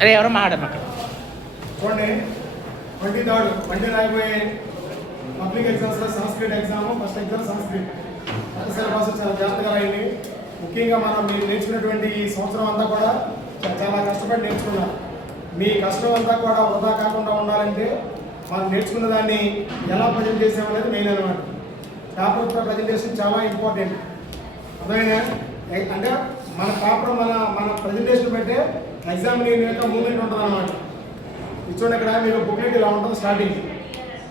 అరే ఎవరో మాట్లాడమ్మా చూడండి 23rd మండే రాయబోయే పబ్లిక్ ఎగ్జామ్స్లో Sanskrit exam first exam Sanskrit syllabus చాలా జాగ్రత్తగా రాయండి. ముఖ్యంగా మనం మీరు నేర్చుకున్నటువంటి ఈ సంవత్సరం అంతా కూడా చాలా కష్టపడి నేర్చుకున్నాం. మీ కష్టం అంతా కూడా వృధా కాకుండా ఉండాలంటే మనం నేర్చుకున్న దాన్ని ఎలా ప్రజెంట్ చేసామనేది మెయిన్ అనమాట. పేపర్ ప్రజెంటేషన్ చాలా ఇంపార్టెంట్. అర్థమైనా అంటే మన పేపర్ మన ప్రజెంటేషన్ పెట్టే ఎగ్జామ్ యొక్క మూమెంట్ ఉంటుంది అనమాట. చూడండి ఇక్కడ మీకు బుక్లెట్ ఇలా ఉంటుంది స్టార్టింగ్.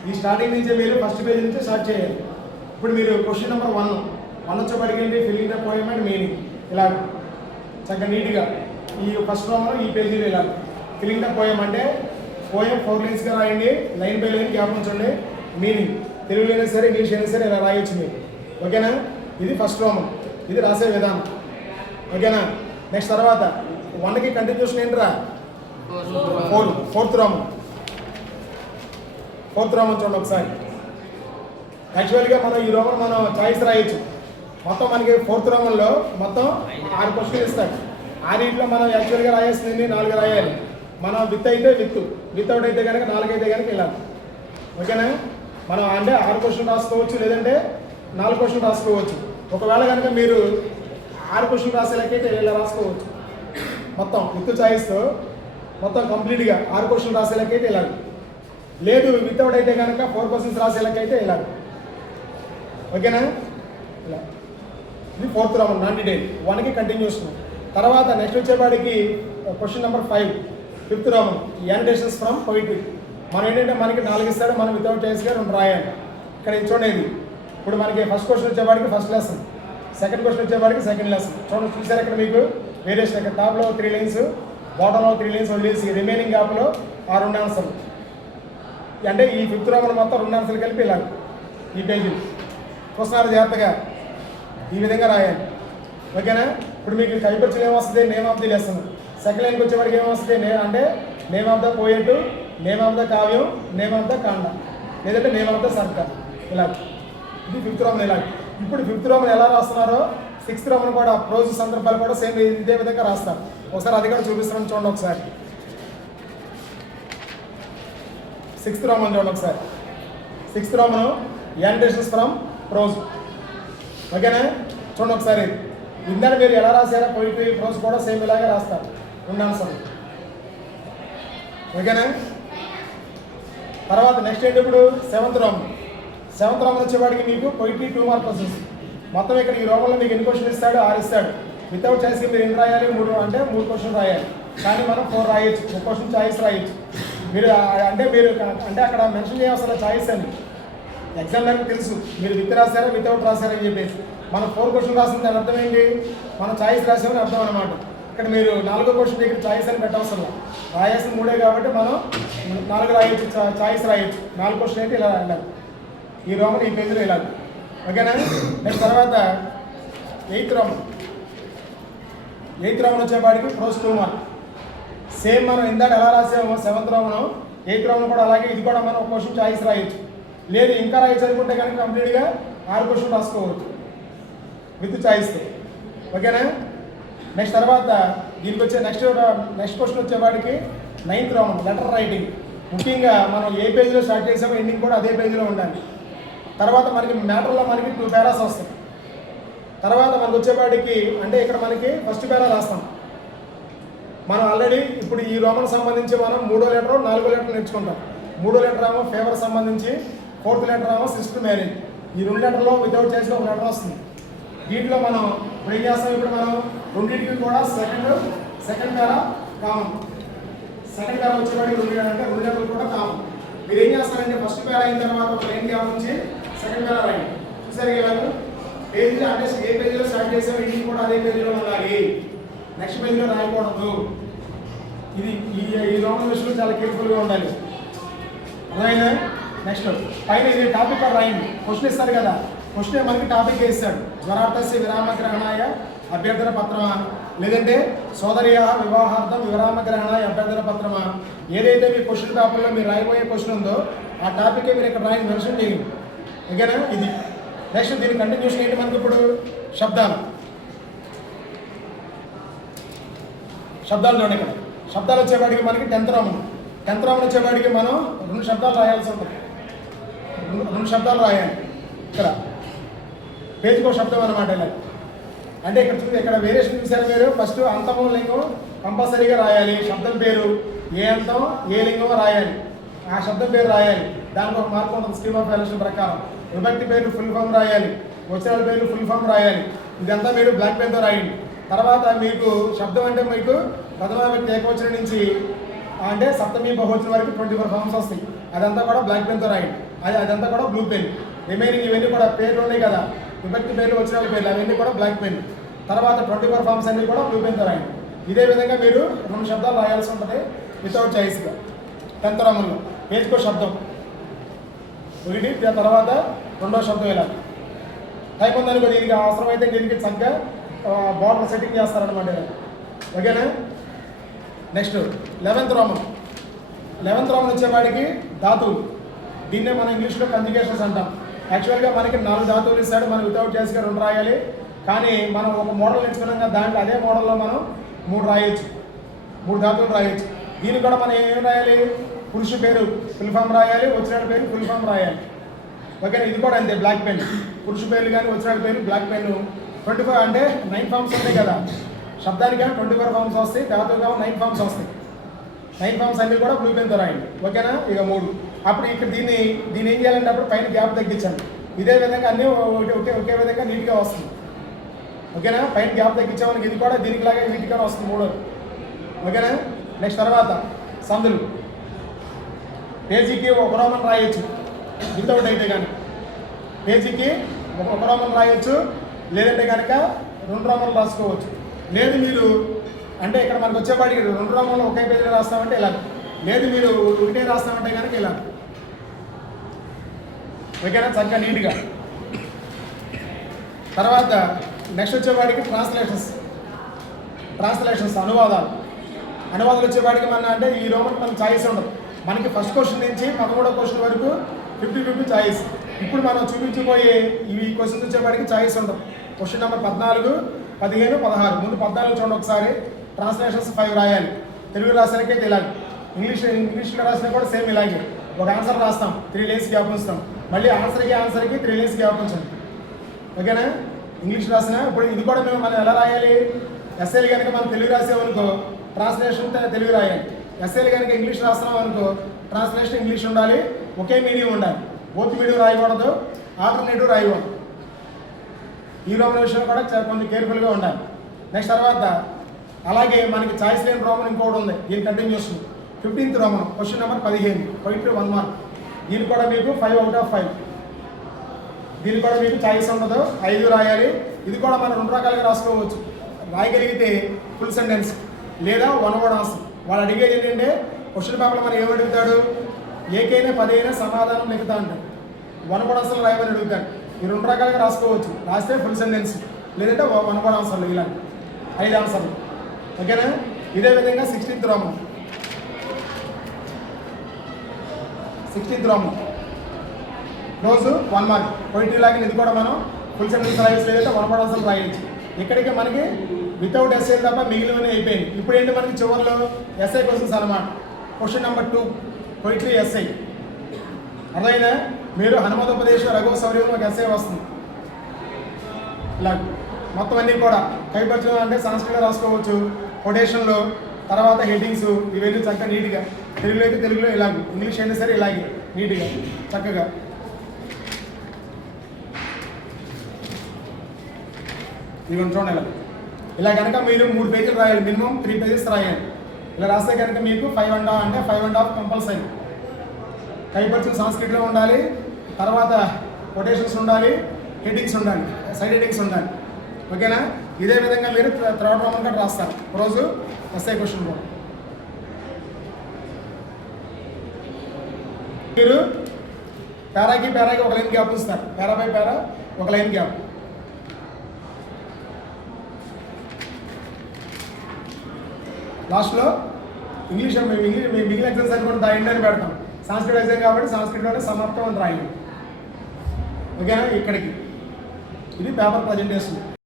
ఈ స్టార్టింగ్ నుంచే మీరు ఫస్ట్ పేజ్ నుంచి స్టార్ట్ చేయాలి. ఇప్పుడు మీరు క్వశ్చన్ నెంబర్ 1 వచ్చేప్పటికేంటి filling the poem and meaning ఇలా చక్కగా నీట్గా ఈ ఫస్ట్ రోమ్లో ఈ పేజీలో ఇలా ఫిల్లింగ్ ద పోయం అంటే పోయం 4 లైన్స్గా రాయండి, లైన్ బై లైన్ గ్యాప్ ఉంచండి. మీనింగ్ తెలుగులో అయినా సరే ఇంగ్లీష్ అయినా సరే ఇలా రాయొచ్చు మీరు. ఓకేనా? ఇది ఫస్ట్ రోమ్, ఇది రాసే విధానం. ఓకేనా? నెక్స్ట్ తర్వాత 1కి కంటిన్యూషన్ ఏంటిరా 4. ఫోర్త్ రోమన్ చూడండి ఒకసారి. యాక్చువల్గా మనం ఈ రోమన్ మనం చాయిస్ రాయొచ్చు. మొత్తం మనకి 4th రోమన్లో మొత్తం 6 క్వశ్చన్లు ఇస్తాడు. 6 మనం యాక్చువల్గా రాయాల్సింది 4 రాయాలి. మనం విత్ అయితే వితౌట్ అయితే కనుక 4 అయితే కనుక వెళ్ళాలి. ఓకేనా? మనం అంటే 6 క్వశ్చన్ రాసుకోవచ్చు, లేదంటే 4 క్వశ్చన్ రాసుకోవచ్చు. ఒకవేళ కనుక మీరు 6 క్వశ్చన్ రాసే లెక్కైతే ఇలా రాసుకోవచ్చు. మొత్తం విత్ చాయిస్తో మొత్తం కంప్లీట్గా 6 క్వశ్చన్ రాసే లెక్కైతే వెళ్ళాలి. లేదు వితౌట్ అయితే కనుక 4 క్వశ్చన్స్ రాసే లెక్కైతే వెళ్ళాలి. ఓకేనా? ఇలా ఇది 4th రౌండ్ నాన్ డీటెయిల్. 1కి కంటిన్యూషన్. తర్వాత నెక్స్ట్ వచ్చేవాడికి question number 5 5th round annotations from poetry. మనం ఏంటంటే మనకి 4 ఇస్తాడు, మనం వితౌట్ చాయిస్గా 2 రాయాలి. ఇక్కడ చూడండి ఇప్పుడు మనకి ఫస్ట్ క్వశ్చన్ వచ్చేవాడికి ఫస్ట్ లెసన్, సెకండ్ క్వశ్చన్ వచ్చేవాడికి సెకండ్ లెసన్. చూడండి చూసారు ఇక్కడ మీకు వేరియేషన్. ఇక్కడ టాప్లో 3 లైన్స్, బాటంలో 3 లైన్స్ వదిలేసి రిమైనింగ్ గ్యాప్లో ఆ 2 ఆన్సర్లు. అంటే ఈ 5th రౌండ్ మొత్తం 2 ఆన్సర్లు కలిపి వెళ్ళాలి. ఈ పేజీ చూస్తున్నారు జాగ్రత్తగా ఈ విధంగా రాయాలి. ఓకేనా? ఇప్పుడు మీకు కైపర్చులు ఏమొస్తుంది? Name of the lesson. Second లైన్కి వచ్చేవాడికి ఏమొస్తుంది? అంటే name of the poet, name of the కావ్యం, నేమ్ ఆఫ్ ద కాండ, లేదంటే నేమ్ ఆఫ్ ద సర్కార్. ఇలా ఇది 5th రౌండ్. ఇలా ఇప్పుడు 5th రౌండ్ ఎలా రాస్తున్నారో 6th రౌండ్ కూడా ప్రోజ్ సందర్భాలు కూడా సేమ్ ఇదే విధంగా రాస్తారు. ఒకసారి అది కూడా చూపిస్తున్నాను చూడండి ఒకసారి. 6th రౌండ్ చూడండి ఒకసారి. 6th round annotations from prose. ఓకేనా? చూడండి ఒకసారి. ఇందాక మీరు ఎలా రాశారో పోయిట్రీ ప్రోజ్ కూడా సేమ్ ఇలాగే రాస్తారు. 2 ఆన్సర్లు. ఓకేనా? తర్వాత నెక్స్ట్ ఏంటి ఇప్పుడు 7th రౌండ్. 7th రౌండ్ వచ్చేవాడికి మీకు పోయిట్రీ 2 మార్క్ క్వశ్చన్స్. మొత్తం ఇక్కడ ఈ రోమంలో మీకు ఎన్ని క్వశ్చన్ ఇస్తాడు? 6 ఇస్తాడు. వితౌట్ చాయిస్కి మీరు ఎన్ని రాయాలి? 3 క్వశ్చన్ రాయాలి. కానీ మనం 4 రాయొచ్చు, 1 క్వశ్చన్ చాయిస్ రాయొచ్చు. మీరు అంటే అక్కడ మెన్షన్ చేయవలసిన చాయిస్ అని ఎగ్జామ్లకు తెలుసు. మీరు విత్ రాశారా వితౌట్ రాశారా అని చెప్పేసి. మనం 4 క్వశ్చన్ రాసింది దాని అర్థం ఏంటి? మనం చాయిస్ రాసామని అర్థం అనమాట. ఇక్కడ మీరు 4వ క్వశ్చన్ దగ్గర చాయిస్ అని పెట్టవసరం. రాయాల్సిన 3 కాబట్టి మనం 4 రాయొచ్చు, చాయిస్ రాయొచ్చు. 4 క్వశ్చన్ అయితే ఇలా వెళ్ళాలి. ఈ రోమన్ ఈ పేజీలో వెళ్ళాలి. ఓకేనా? నెక్స్ట్ తర్వాత 8th రౌండ్. 8th రౌండ్ వచ్చేపాటికి ప్రోస్ 2 మార్క్. సేమ్ మనం ఇందాక ఎలా రాసామో 7th రౌండ్ 8th రౌండ్ కూడా అలాగే. ఇది కూడా మనం 1 క్వశ్చన్ చాయిస్ రాయొచ్చు. లేదు ఇంకా రాయొచ్చు అనుకుంటే కనుక కంప్లీట్గా 6 క్వశ్చన్ రాసుకోవచ్చు విత్ చాయిస్తో. ఓకేనా? నెక్స్ట్ తర్వాత దీనికి వచ్చే నెక్స్ట్ క్వశ్చన్ వచ్చేవాడికి 9th రౌండ్ లెటర్ రైటింగ్. ముఖ్యంగా మనం ఏ పేజీలో స్టార్ట్ చేసామో ఎండింగ్ కూడా అదే పేజీలో ఉండాలి. తర్వాత మనకి మ్యాటర్లో మనకి 2 పారాస్ వస్తాయి. తర్వాత మనకు వచ్చేవాడికి అంటే ఇక్కడ మనకి ఫస్ట్ పారా రాస్తాం. మనం ఆల్రెడీ ఇప్పుడు ఈ రోమన్ సంబంధించి మనం 3వ లెటర్ 4వ లెటర్ నేర్చుకుంటాం. 3వ లెటర్ ఏమో ఫేవర్ సంబంధించి, 4th లెటర్ ఏమో సిస్టర్ మ్యారేజ్. ఈ 2 లెటర్లో వితౌట్ చేసిన 1 లెటర్ వస్తుంది. దీంట్లో మనం ఇప్పుడు ఏం చేస్తాం? ఇప్పుడు మనం రెండింటికి కూడా సెకండ్ పారా కామన్. సెకండ్ పారా వచ్చేవాడికి 2 అంటే 2 లెటర్లు కూడా కామన్. మీరు ఏం చేస్తారంటే ఫస్ట్ పారా అయిన తర్వాత ఒక లైన్ గ్యాప్ నుంచి సెకండ్ పారా రాయండి. చూసారు ఇలాగ పేజీలో అంటే ఏ పేజీలో స్టార్ట్ చేసామో ఇంటికి కూడా అదే పేజీలో ఉండాలి. నెక్స్ట్ పేజీలో రాయకూడదు. ఇది ఈ రోమన్ విషయంలో చాలా కేర్ఫుల్గా ఉండాలి. అర్థమైనా? నెక్స్ట్ పైన ఇది టాపిక్ రాయండి. క్వశ్చన్ ఇస్తారు కదా, క్వశ్చన్ మనకి టాపిక్ ఇస్తాడు. జ్వరార్థస్య విరామగ్రహణాయ అభ్యర్థన పత్రమా, లేదంటే సోదర్య వివాహార్థం విరామగ్రహణాయ అభ్యర్థన పత్రమా. ఏదైతే మీ క్వశ్చన్ పేపర్లో మీరు రాయబోయే క్వశ్చన్ ఉందో ఆ టాపికే మీరు ఇక్కడ రాయండి, మెన్షన్ చేయండి. ఓకేనా? ఇది నెక్స్ట్ దీని కంటిన్యూషన్ ఏంటి మనకి ఇప్పుడు శబ్దాలు. శబ్దాలు చూడండి ఇక్కడ. శబ్దాలు వచ్చేవాడికి మనకి 10th రోమన్. 10th రోమన్ వచ్చేవాడికి మనం 2 శబ్దాలు రాయాల్సి ఉంటుంది. 2 శబ్దాలు రాయాలి ఇక్కడ. పేజీకి ఒక శబ్దం అన్నమాట. ఇలా అంటే ఇక్కడ వేరియేషన్ చూసారు మీరు. ఫస్ట్ అంతము లింగం కంపల్సరీగా రాయాలి. శబ్దం పేరు ఏ అంతం ఏ లింగం రాయాలి. ఆ శబ్దం పేరు రాయాలి. దానికి ఒక మార్పు ఉంటుంది స్కీమ్ ఆఫ్ ఎలక్షన్ ప్రకారం. విభక్తి పేరు ఫుల్ ఫామ్ రాయాలి. వచనాల పేరు ఫుల్ ఫామ్ రాయాలి. ఇదంతా మీరు బ్లాక్ పెన్తో రాయండి. తర్వాత మీకు శబ్దం అంటే మీకు ప్రథమ వ్యక్తి ఏకవచనం నుంచి అంటే సప్తమి బహువచనం వరకు 24 ఫామ్స్ వస్తాయి. అదంతా కూడా బ్లాక్ పెన్తో రాయండి. అదంతా కూడా బ్లూ పెన్. రిమైనింగ్ ఇవన్నీ కూడా పేర్లు ఉన్నాయి కదా, విభక్తి పేర్లు వచనాల పేర్లు, అవన్నీ కూడా బ్లాక్ పెన్. తర్వాత 24 ఫామ్స్ అన్నీ కూడా బ్లూ పెన్తో రాయండి. ఇదే విధంగా మీరు 2 శబ్దాలు రాయాల్సి ఉంటుంది వితౌట్ చాయిస్గా. 10th రోమన్లో పేజ్కో శబ్దం ఒకటి, తర్వాత 2వ శబ్దం ఇలా. టైప్ ఉందనుకో దీనికి అవసరమైతే దీనికి చక్కగా బార్డర్ సెట్టింగ్ చేస్తారనమాట. ఓకేనా. Next 11th Roman. 11th Roman వచ్చేవాడికి ధాతువులు. దీన్నే మనం ఇంగ్లీష్లో కంజుగేషన్స్ అంటాం. యాక్చువల్గా మనకి 4 ధాతువులు ఇస్తాడు. మనం వితౌట్ చాయిస్గా 2 రాయాలి. కానీ మనం ఒక మోడల్ ఎంచుకున్నాం, దాంట్లో అదే మోడల్లో మనం 3 రాయొచ్చు. 3 ధాతువులు రాయొచ్చు. దీనికి కూడా మనం ఏం రాయాలి? పురుషు పేరు ఫుల్ ఫామ్ రాయాలి, వచనాల పేరు ఫుల్ ఫామ్ రాయాలి. ఓకేనా. ఇది కూడా అంతే బ్లాక్ పెన్. పురుషు పేర్లు కానీ వచనాల పేరు బ్లాక్ పెన్. 24 అంటే 9 ఫామ్స్ ఉంటాయి కదా. శబ్దానికి 24 ఫామ్స్ వస్తాయి, ధాతువుగా 9 ఫామ్స్ వస్తాయి. 9 ఫామ్స్ అన్నీ కూడా బ్లూ పెన్తో రాయండి. ఓకేనా. ఇక 3. అప్పుడు ఇక్కడ దీన్ని ఏం చేయాలంటే అప్పుడు పైన గ్యాప్ తగ్గించండి. ఇదే విధంగా అన్నీ ఒకే విధంగా నీట్గా వస్తుంది. ఓకేనా. పైన గ్యాప్ తగ్గించామని ఇది కూడా దీనికి లాగా నీట్గా వస్తుంది 3. ఓకేనా. నెక్స్ట్ తర్వాత సందులు. పేజీకి 1 రోమన్ రాయొచ్చు వితౌట్ అయితే కానీ. పేజీకి 1 రోమన్ రాయొచ్చు, లేదంటే కనుక 2 రోమన్లు రాసుకోవచ్చు. లేదు మీరు అంటే ఇక్కడ మనకు వచ్చేపాటికి 2 రోమన్లు ఒకే పేజీలో రాస్తామంటే ఇలా, లేదు మీరు ఒకటే రాస్తామంటే కనుక ఇలా. ఓకేనా. చక్కగా నీట్గా. తర్వాత నెక్స్ట్ వచ్చేవాడికి ట్రాన్స్లేషన్స్ అనువాదాలు వచ్చేవాడికి మన అంటే ఈ రోమన్ మనకు ఛాయిస్ ఉండదు. మనకి ఫస్ట్ క్వశ్చన్ నుంచి 13వ క్వశ్చన్ వరకు 50-50 ఛాయిస్. ఇప్పుడు మనం చూపించబోయే ఈ క్వశ్చన్స్ వచ్చేవాడికి ఛాయిస్ ఉండదు. Question number 14, 15, 16. ముందు 14 చూడండి ఒకసారి. ట్రాన్స్లేషన్స్ 5 రాయాలి. తెలుగు రాసినకే ఇలాగే. ఇంగ్లీష్లో రాసినా కూడా సేమ్ ఇలాగే. ఒక ఆన్సర్ రాస్తాం, 3 లైన్స్ గ్యాప్ ఉంచుతాం. మళ్ళీ ఆన్సర్కి 3 లైన్స్ గ్యాప్ ఉంచండి. ఓకేనా. ఇంగ్లీష్ రాసినా ఇప్పుడు ఇది కూడా మనం ఎలా రాయాలి? ఎస్ఏలు కనుక మనం తెలుగు రాసామనుకో ట్రాన్స్లేషన్ తెలుగు రాయాలి. ఎస్ఏలు కనుక ఇంగ్లీష్ రాస్తున్నాం అనుకో ట్రాన్స్లేషన్ ఇంగ్లీష్ ఉండాలి, ఒకే మీడియం ఉండాలి. బోత్ మీడియం రాయకూడదు, ఆల్టర్నేటివ్ రాయకూడదు. ఈ రోమన్ విషయంలో కూడా కొంచెం కేర్ఫుల్గా ఉండాలి. నెక్స్ట్ తర్వాత అలాగే మనకి చాయిస్ లేని రోమన్ ఇంకోటి ఉంది. దీని continuation 15th Roman question number 15 poetry 1 mark. దీనికి కూడా మీకు 5 out of 5. దీనికి కూడా మీకు చాయిస్ ఉండదు, 5 రాయాలి. ఇది కూడా మనం 2 రకాలుగా రాసుకోవచ్చు. రాయగలిగితే ఫుల్ సెంటెన్స్ లేదా 1 word ఆన్సర్. వాళ్ళు అడిగేది ఏంటంటే క్వశ్చన్ పేపర్లో మనం ఏమి అడుగుతాడు? ఏకైనా 10 అయినా సమాధానం లిఖితా అంటాడు. 1 word ఆన్సర్లు రాయమని అడుగుతాడు. ఈ 2 రకాలుగా రాసుకోవచ్చు. రాస్తే ఫుల్ సెంటెన్స్, లేదంటే 1 word ఆన్సర్లు, ఇలా 5 ఆన్సర్లు. ఓకేనా. ఇదే విధంగా 16th రోమన్ రోజు 1 మార్క్. పోయిటరీ లాగా ఇది కూడా మనం ఫుల్ సెంటెన్స్ రాయొచ్చు, లేదంటే 1 word ఆన్సర్లు రాయొచ్చు. ఇక్కడికి మనకి వితౌట్ ఎస్ఏ తప్ప మిగిలినవి అయిపోయింది. ఇప్పుడు ఏంటి మనకి చివరిలో ఎస్ఐ క్వశ్చన్స్ అన్నమాట. Question number 2 poetry SI. అదైనా మీరు హనుమతోపదేశ రఘు శౌర్యంలో ఒక ఎస్ఐ వస్తుంది. ఇలా మొత్తం అన్నీ కూడా కైపర్చడం అంటే సంస్కృతిలో రాసుకోవచ్చు. కొటేషన్లో తర్వాత హెడ్డింగ్స్ ఇవన్నీ చక్కగా నీట్గా. తెలుగులో అయితే తెలుగులో ఇలాగే, ఇంగ్లీష్ అయినా సరే ఇలాగే నీట్గా చక్కగా. ఇవన్నీ చూడండి ఇలా కనుక మీరు 3 పేజీలు రాయాలి, మినిమం 3 పేజెస్ రాయాలి. ఇలా రాస్తే కనుక మీకు 5.5 అంటే 5.5 కంపల్సరీ. కైపర్చం సంస్కృతిలో ఉండాలి, తర్వాత కొటేషన్స్ ఉండాలి, హెడ్డింగ్స్ ఉండాలి, సైడ్ హెడ్డింగ్స్ ఉండాలి. ఓకేనా. ఇదే విధంగా మీరు 3rd రోమన్ కూడా రాస్తారు రోజు ఎస్ఐ క్వశ్చన్ కూడా. మీరు పేరాకి ఒక లైన్ గ్యాప్ ఇస్తారు. పేరా బై పేరా ఒక లైన్ గ్యాప్. లాస్ట్లో ఇంగ్లీష్ మిగిలిన ఎగ్జామ్స్ అని కూడా దాని అని పెడతాం. సంస్కృత ఎగ్జామ్ కాబట్టి సంస్కృతంలోనే సమాప్తం అని రాయండి. ఓకేనా. ఇక్కడికి ఇది పేపర్ ప్రజెంటేషన్.